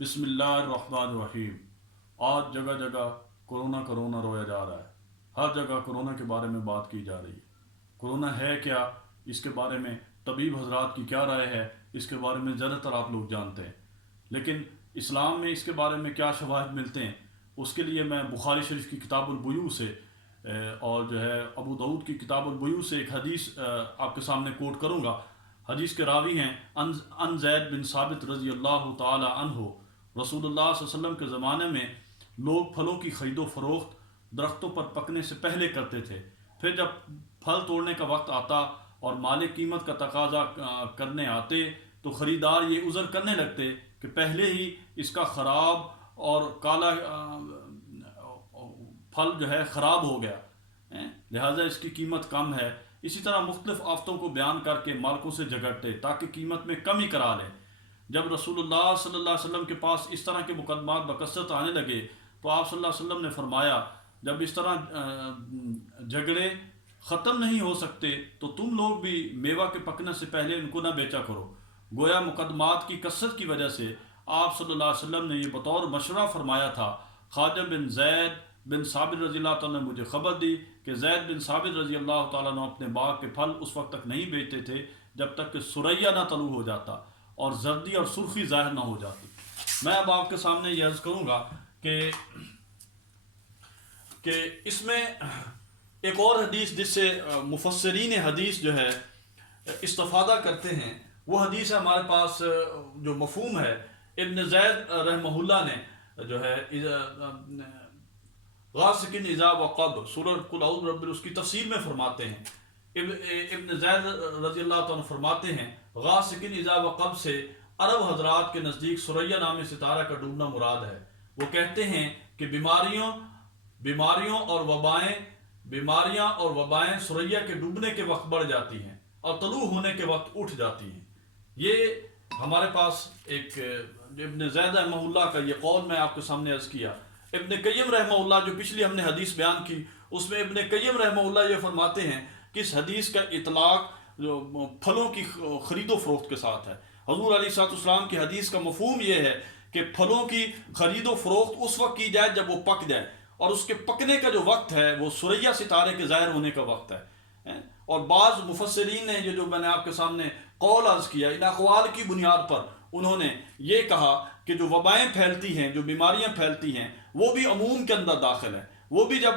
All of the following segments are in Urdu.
بسم اللہ الرحمن الرحیم۔ آج جگہ جگہ کرونا رویا جا رہا ہے۔ ہر جگہ کرونا کے بارے میں بات کی جا رہی ہے۔ کرونا ہے کیا، اس کے بارے میں طبیب حضرات کی کیا رائے ہے، اس کے بارے میں زیادہ تر آپ لوگ جانتے ہیں، لیکن اسلام میں اس کے بارے میں کیا شواہد ملتے ہیں، اس کے لیے میں بخاری شریف کی کتاب البیوع سے اور جو ہے ابو داؤد کی کتاب البیوع سے ایک حدیث آپ کے سامنے کوٹ کروں گا۔ حدیث کے راوی ہیں ان زید بن ثابت رضی اللہ تعالی عنہ۔ رسول اللہ صلی اللہ علیہ وسلم کے زمانے میں لوگ پھلوں کی خرید و فروخت درختوں پر پکنے سے پہلے کرتے تھے، پھر جب پھل توڑنے کا وقت آتا اور مالک قیمت کا تقاضا کرنے آتے تو خریدار یہ عذر کرنے لگتے کہ پہلے ہی اس کا خراب اور کالا پھل جو ہے خراب ہو گیا، لہٰذا اس کی قیمت کم ہے۔ اسی طرح مختلف آفتوں کو بیان کر کے مالکوں سے جھگڑتے تاکہ قیمت میں کمی کرا لیں۔ جب رسول اللہ صلی اللہ علیہ وسلم کے پاس اس طرح کے مقدمات بکثرت آنے لگے تو آپ صلی اللہ علیہ وسلم نے فرمایا، جب اس طرح جھگڑے ختم نہیں ہو سکتے تو تم لوگ بھی میوہ کے پکنے سے پہلے ان کو نہ بیچا کرو۔ گویا مقدمات کی کثرت کی وجہ سے آپ صلی اللہ علیہ وسلم نے یہ بطور مشورہ فرمایا تھا۔ خواجہ بن زید بن ثابت رضی اللہ تعالیٰ نے مجھے خبر دی کہ زید بن ثابت رضی اللہ تعالیٰ نے اپنے باغ کے پھل اس وقت تک نہیں بیچتے تھے جب تک کہ ثریا نہ طلوع ہو جاتا اور زردی اور سرخی ظاہر نہ ہو جاتی۔ میں اب آپ کے سامنے یہ عرض کروں گا کہ اس میں ایک اور حدیث جس سے مفسرین حدیث جو ہے استفادہ کرتے ہیں، وہ حدیث ہے ہمارے پاس جو مفہوم ہے۔ ابن زید رحمہ اللہ نے جو ہے غاسقٍ اذا وقب سورہ قل اعوذ برب اس کی تفسیر میں فرماتے ہیں، ابن زید رضی اللہ تعالیٰ فرماتے ہیں غاسقٍ اذا وقب سے عرب حضرات کے نزدیک ثریا نامی ستارہ کا ڈوبنا مراد ہے۔ وہ کہتے ہیں کہ بیماریاں اور وبائیں ثریا کے ڈوبنے کے وقت بڑھ جاتی ہیں اور طلوع ہونے کے وقت اٹھ جاتی ہیں۔ یہ ہمارے پاس ایک ابن زید رحمہ اللہ کا یہ قول میں آپ کے سامنے عرض کیا۔ ابن قیم رحمہ اللہ جو پچھلی ہم نے حدیث بیان کی، اس میں ابن قیم رحمہ اللہ یہ فرماتے ہیں کہ اس حدیث کا اطلاق جو پھلوں کی خرید و فروخت کے ساتھ ہے۔ حضور علیہ الصلوۃ والسلام کی حدیث کا مفہوم یہ ہے کہ پھلوں کی خرید و فروخت اس وقت کی جائے جب وہ پک جائے، اور اس کے پکنے کا جو وقت ہے وہ ثریا ستارے کے ظاہر ہونے کا وقت ہے۔ اور بعض مفسرین نے یہ جو میں نے آپ کے سامنے قول عرض کیا، ان اقوال کی بنیاد پر انہوں نے یہ کہا کہ جو وبائیں پھیلتی ہیں، جو بیماریاں پھیلتی ہیں، وہ بھی عموم کے اندر داخل ہیں۔ وہ بھی جب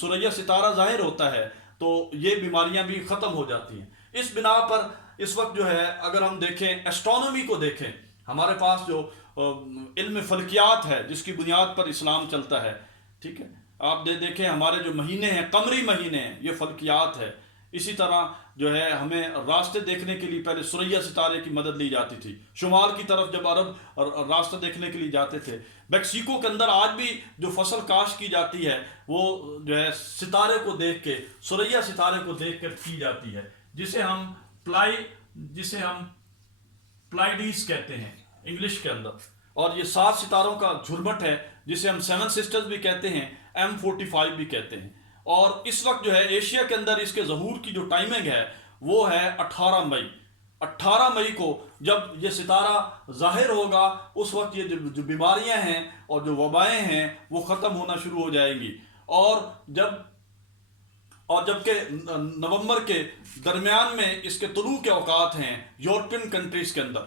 ثریا ستارہ ظاہر ہوتا ہے تو یہ بیماریاں بھی ختم ہو جاتی ہیں۔ اس بنا پر اس وقت جو ہے اگر ہم دیکھیں ایسٹرونومی کو دیکھیں، ہمارے پاس جو علم فلکیات ہے جس کی بنیاد پر اسلام چلتا ہے، ٹھیک ہے، آپ دیکھیں ہمارے جو مہینے ہیں، قمری مہینے ہیں، یہ فلکیات ہے۔ اسی طرح جو ہے ہمیں راستے دیکھنے کے لیے پہلے ثریا ستارے کی مدد لی جاتی تھی۔ شمال کی طرف جب عرب راستہ دیکھنے کے لیے جاتے تھے، میکسیکو کے اندر آج بھی جو فصل کاشت کی جاتی ہے وہ جو ہے ستارے کو دیکھ کے، ثریا ستارے کو دیکھ کر کی جاتی ہے، جسے ہم پلائیڈیز کہتے ہیں انگلش کے اندر، اور یہ 7 ستاروں کا جھرمٹ ہے جسے ہم 7 سسٹرز بھی کہتے ہیں، M45 بھی کہتے ہیں۔ اور اس وقت جو ہے ایشیا کے اندر اس کے ظہور کی جو ٹائمنگ ہے وہ ہے 18 مئی۔ 18 مئی کو جب یہ ستارہ ظاہر ہوگا اس وقت یہ جو بیماریاں ہیں اور جو وبائیں ہیں وہ ختم ہونا شروع ہو جائیں گی۔ اور جبکہ نومبر کے درمیان میں اس کے طلوع کے اوقات ہیں یورپین کنٹریز کے اندر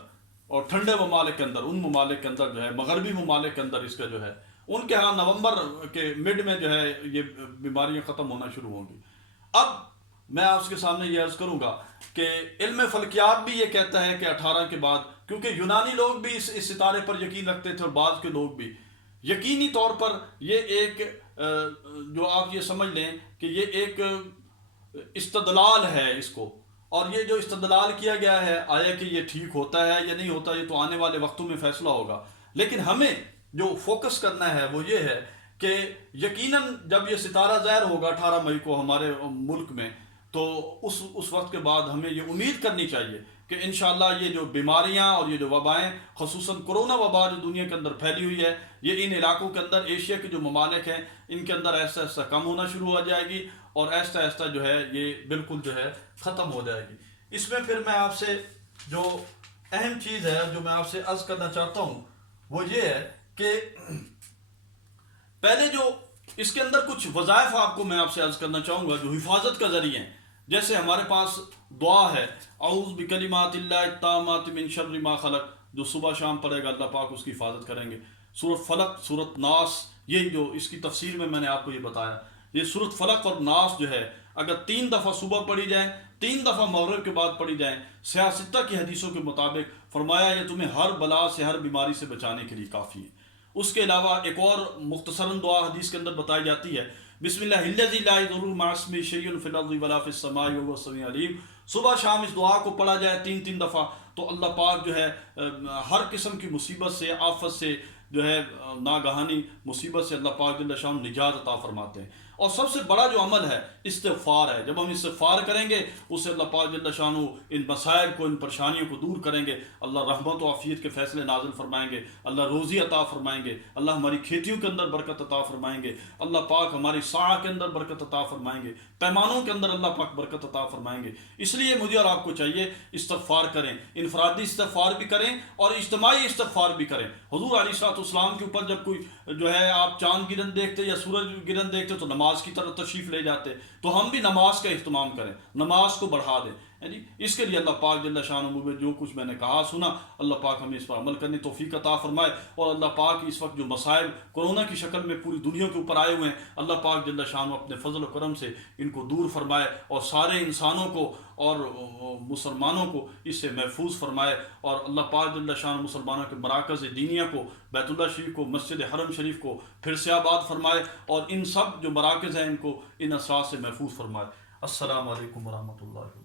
اور ٹھنڈے ممالک کے اندر، ان ممالک کے اندر جو ہے مغربی ممالک کے اندر اس کا جو ہے ان کے ہاں نومبر کے مڈ میں جو ہے یہ بیماریاں ختم ہونا شروع ہوں گی۔ اب میں آپ کے سامنے یہ عرض کروں گا کہ علم فلکیات بھی یہ کہتا ہے کہ 18 کے بعد، کیونکہ یونانی لوگ بھی اس ستارے پر یقین رکھتے تھے اور بعض کے لوگ بھی یقینی طور پر یہ ایک جو آپ یہ سمجھ لیں کہ یہ ایک استدلال ہے اس کو، اور یہ جو استدلال کیا گیا ہے آیا کہ یہ ٹھیک ہوتا ہے یا نہیں ہوتا یہ تو آنے والے وقتوں میں فیصلہ ہوگا، لیکن ہمیں جو فوکس کرنا ہے وہ یہ ہے کہ یقیناً جب یہ ستارہ ظاہر ہوگا 18 مئی کو ہمارے ملک میں، تو اس وقت کے بعد ہمیں یہ امید کرنی چاہیے کہ انشاءاللہ یہ جو بیماریاں اور یہ جو وبائیں، خصوصاً کرونا وبا جو دنیا کے اندر پھیلی ہوئی ہے، یہ ان علاقوں کے اندر ایشیا کے جو ممالک ہیں ان کے اندر ایسا ایسا کم ہونا شروع ہو جائے گی اور ایسا ایسا جو ہے یہ بالکل جو ہے ختم ہو جائے گی۔ اس میں پھر میں آپ سے جو اہم چیز ہے جو میں آپ سے عرض کرنا چاہتا ہوں وہ یہ ہے کہ پہلے جو اس کے اندر کچھ وظائف آپ کو میں آپ سے عرض کرنا چاہوں گا جو حفاظت کا ذریعہ ہیں. جیسے ہمارے پاس دعا ہے اعوذ بکلمات اللہ التامات من شر ما خلق، جو صبح شام پڑھے گا اللہ پاک اس کی حفاظت کریں گے. سورۃ فلق، سورۃ ناس، یہی جو اس کی تفسیر میں نے آپ کو یہ بتایا، یہ سورۃ فلق اور ناس جو ہے اگر 3 دفعہ صبح پڑھی جائیں، 3 دفعہ مغرب کے بعد پڑھی جائیں، سیاہ ستہ کی حدیثوں کے مطابق فرمایا یہ تمہیں ہر بلا سے، ہر بیماری سے بچانے کے لیے کافی ہے. اس کے علاوہ ایک اور مختصراً دعا حدیث کے اندر بتائی جاتی ہے، بسم اللہ الذی لا یضر مع اسمہ شیء فی الارض ولا فی السماء وهو السمیع العلیم. صبح شام اس دعا کو پڑھا جائے 3 دفعہ تو اللہ پاک جو ہے ہر قسم کی مصیبت سے، آفت سے، جو ہے ناگہانی مصیبت سے اللہ پاک جل شان نجات عطا فرماتے ہیں. اور سب سے بڑا جو عمل ہے استغفار ہے. جب ہم استغفار کریں گے اس سے اللہ پاک جل شانہ ان مسائل کو، ان پریشانیوں کو دور کریں گے. اللہ رحمت و عافیت کے فیصلے نازل فرمائیں گے، اللہ روزی عطا فرمائیں گے، اللہ ہماری کھیتیوں کے اندر برکت عطا فرمائیں گے، اللہ پاک ہماری ساعہ کے اندر برکت عطا فرمائیں گے، پیمانوں کے اندر اللہ پاک برکت عطا فرمائیں گے. اس لیے مجھے اور آپ کو چاہیے استغفار کریں، انفرادی استغفار بھی کریں اور اجتماعی استغفار بھی کریں. حضور علیہ الصلوۃ والسلام کے اوپر جب کوئی جو ہے آپ چاند گرن دیکھتے یا سورج گرن دیکھتے تو نماز کی طرف تشریف لے جاتے. تو ہم بھی نماز کا اہتمام کریں، نماز کو بڑھا دیں. اس کے لیے اللہ پاک جل شانہ میں جو کچھ میں نے کہا سنا، اللہ پاک ہمیں اس پر عمل کرنے توفیق عطا فرمائے. اور اللہ پاک اس وقت جو مسائل کورونا کی شکل میں پوری دنیا کے اوپر آئے ہوئے ہیں، اللہ پاک جل شانہ اپنے فضل و کرم سے ان کو دور فرمائے اور سارے انسانوں کو اور مسلمانوں کو اس سے محفوظ فرمائے. اور اللہ پاک جل شانہ مسلمانوں کے مراکز دینیہ کو، بیت اللہ شریف کو، مسجد حرم شریف کو پھر سے آباد فرمائے اور ان سب جو مراکز ہیں ان کو ان اثرات سے محفوظ فرمائے. السلام علیکم ورحمۃ اللہ.